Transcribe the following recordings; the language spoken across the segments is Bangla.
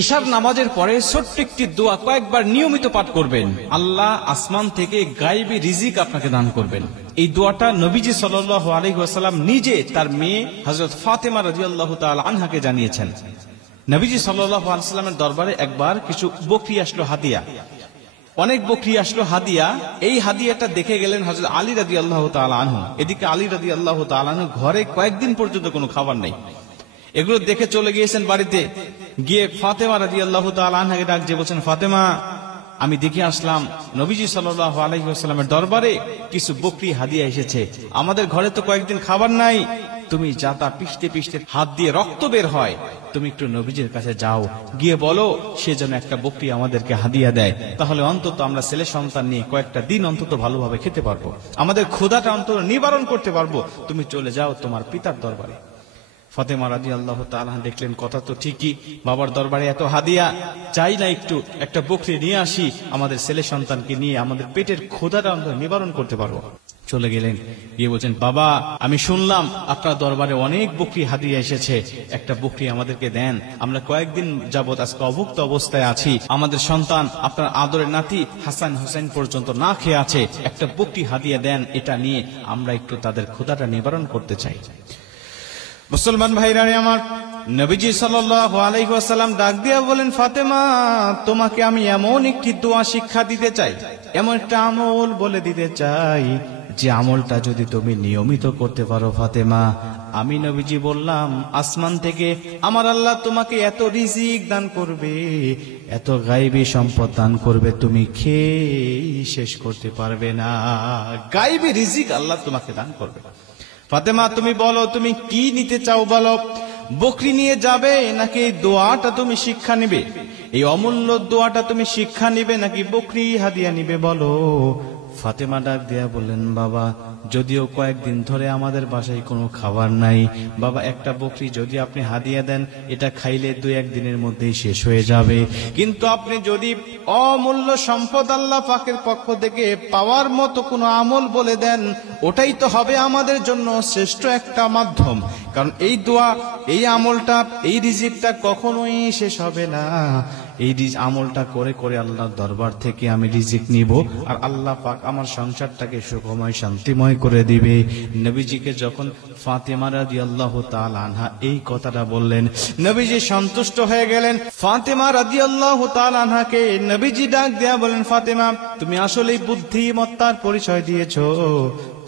এশার নামাজের পরে ছোট্ট একটি দোয়া কয়েকবার নিয়মিত পাঠ করবেন। আল্লাহ আসমান থেকে গায়েবী রিজিক আপনাকে দান করবেন। এই দোয়াটা নবীজি সাল্লাল্লাহু আলাইহি ওয়াসাল্লাম নিজে তার মেয়ে হযরত ফাতেমা রাদিয়াল্লাহু তাআলা আনহাকে জানিয়েছেন। নবীজি সাল্লাল্লাহু আলাইহি ওয়াসাল্লামের দরবারে একবার কিছু বকরি আসলো হাদিয়া, অনেক বকরি আসলো হাদিয়া। এই হাদিয়াটা দেখে গেলেন হযরত আলী রাদিয়াল্লাহু তাআলা আনহু। এদিকে আলী রাদিয়াল্লাহু তাআলা আনহু ঘরে কয়েকদিন পর্যন্ত কোনো খাবার নেই। এগুলো দেখে চলে গিয়েছেন বাড়িতে, গিয়ে ফাতেমা রাদিয়াল্লাহু তাআলা আনহাকে ডাক দিয়ে বলছেন, ফাতেমা, আমি দেখে আসলাম নবীজি সাল্লাল্লাহু আলাইহি ওয়াসাল্লামের দরবারে কিছু বকরি হাদিয়া এসেছে, আমাদের ঘরে তো কয়েকদিন খাবার নাই, তুমি যাতা পিষতে পিষতে হাত দিয়ে রক্ত বের হয়, তুমি একটু নবীজির কাছে যাও, গিয়ে বলো সে যেন একটা বকরি আমাদেরকে হাদিয়া দেয়, তাহলে অন্তত আমরা ছেলে সন্তান নিয়ে কয়েকটা দিন অন্তত ভালোভাবে খেতে পারবো, আমাদের ক্ষুধাটা অন্তত নিবারণ করতে পারবো, তুমি চলে যাও তোমার পিতার দরবারে। ফাতেমা রাদিয়াল্লাহু তাআলা দেখলেন কথা তো ঠিকই, বাবার দরবারে এত হাদিয়া, চাই না একটু একটা বকরি নিয়ে আসি, আমাদের ছেলে সন্তানকে নিয়ে আমাদের পেটের ক্ষুধাটা আমরা নিবারণ করতে পারবো। চলে গেলেন, গিয়ে বলছেন, বাবা, আমি শুনলাম আপনার দরবারে অনেক বকরি হাদিয়া এসেছে, একটা বকরি আমাদেরকে দেন, আমরা কয়েকদিন যাবত আজকে অভুক্ত অবস্থায় আছি, আমাদের সন্তান আপনার আদরের নাতি হাসান হোসেন পর্যন্ত না খেয়ে আছে, একটা বকরি হাদিয়া দেন, এটা নিয়ে আমরা একটু তাদের ক্ষুধাটা নিবারণ করতে চাই। মুসলমান ভাইরা আমার, নবীজি সাল্লাল্লাহু আলাইহি ওয়াসাল্লাম ডাক দিয়া বলেন, ফাতেমা, তোমাকে আমি এমন একটি দোয়া শিক্ষা দিতে চাই, এমন একটা আমল বলে দিতে চাই, যে আমলটা যদি তুমি নিয়মিত করতে পারো ফাতেমা, আমি নবীজি বললাম আসমান থেকে আমার আল্লাহ তোমাকে এত রিজিক দান করবে, এত গায়েবী সম্পদ দান করবে, তুমি খেয়ে শেষ করতে পারবে না। গায়েবী রিজিক আল্লাহ তোমাকে দান করবে। ফাতেমা, তুমি বলো তুমি কি নিতে চাও, বলো, বকরি নিয়ে যাবে নাকি এই দোয়াটা তুমি শিক্ষা নিবে, এই অমূল্য দোয়াটা তুমি শিক্ষা নিবে নাকি বকরি হাদিয়া নিবে, বলো। ফাতেমা ডাক দিয়া বললেন, বাবা, যদিও কয়েকদিন ধরে আমাদের বাসায় কোনো খাবার নাই, বাবা, একটা বকরি যদি আপনি হাদিয়া দেন, এটা খাইলে 2-1 দিনের মধ্যেই শেষ হয়ে যাবে, কিন্তু আপনি যদি অমূল্য সম্পদ আল্লাহ পাকের পক্ষ থেকে পাওয়ার মতো কোনো আমল বলে দেন, ওটাই তো হবে আমাদের জন্য শ্রেষ্ঠ একটা মাধ্যম, কারণ এই দোয়া, এই আমলটা, এই রিজিকটা কখনোই শেষ হবে না। এই আমলটা করে করে আল্লাহর দরবার থেকে আমি রিজিক নিব, আর আল্লাহ পাক আমার সংসারটাকে সুখময় শান্তিময় করে দিবে। নবীজিকে যখন ফাতেমা রাদিয়াল্লাহু তাআলা আনহা এই কথাটা বললেন, নবীজি সন্তুষ্ট হয়ে গেলেন। ফাতেমা রাদিয়াল্লাহু তাআলা আনহাকে নবীজি ডাক দেয়া বলেন, ফাতেমা, তুমি আসলেই বুদ্ধিমত্তার পরিচয় দিয়েছো,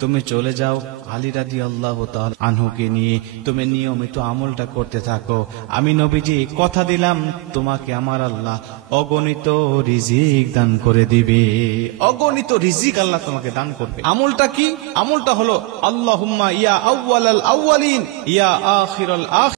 তুমি চলে যাও আলী রাদিয়াল্লাহু তাআলা আনহুকে নিয়ে তুমি নিয়মিত আমলটা করতে থাকো, আমি নবীজি কথা দিলাম তোমাকে আমার আল্লাহ অগণিত রিজিক দান করে দিবে, অগণিত রিজিক আল্লাহ তোমাকে দান করবে। আমলটা কি? আমলটা হলো আল্লাহুম্মা ইয়া আউয়ালাল আউয়ালিন ইয়া আখিরাল আখিরিন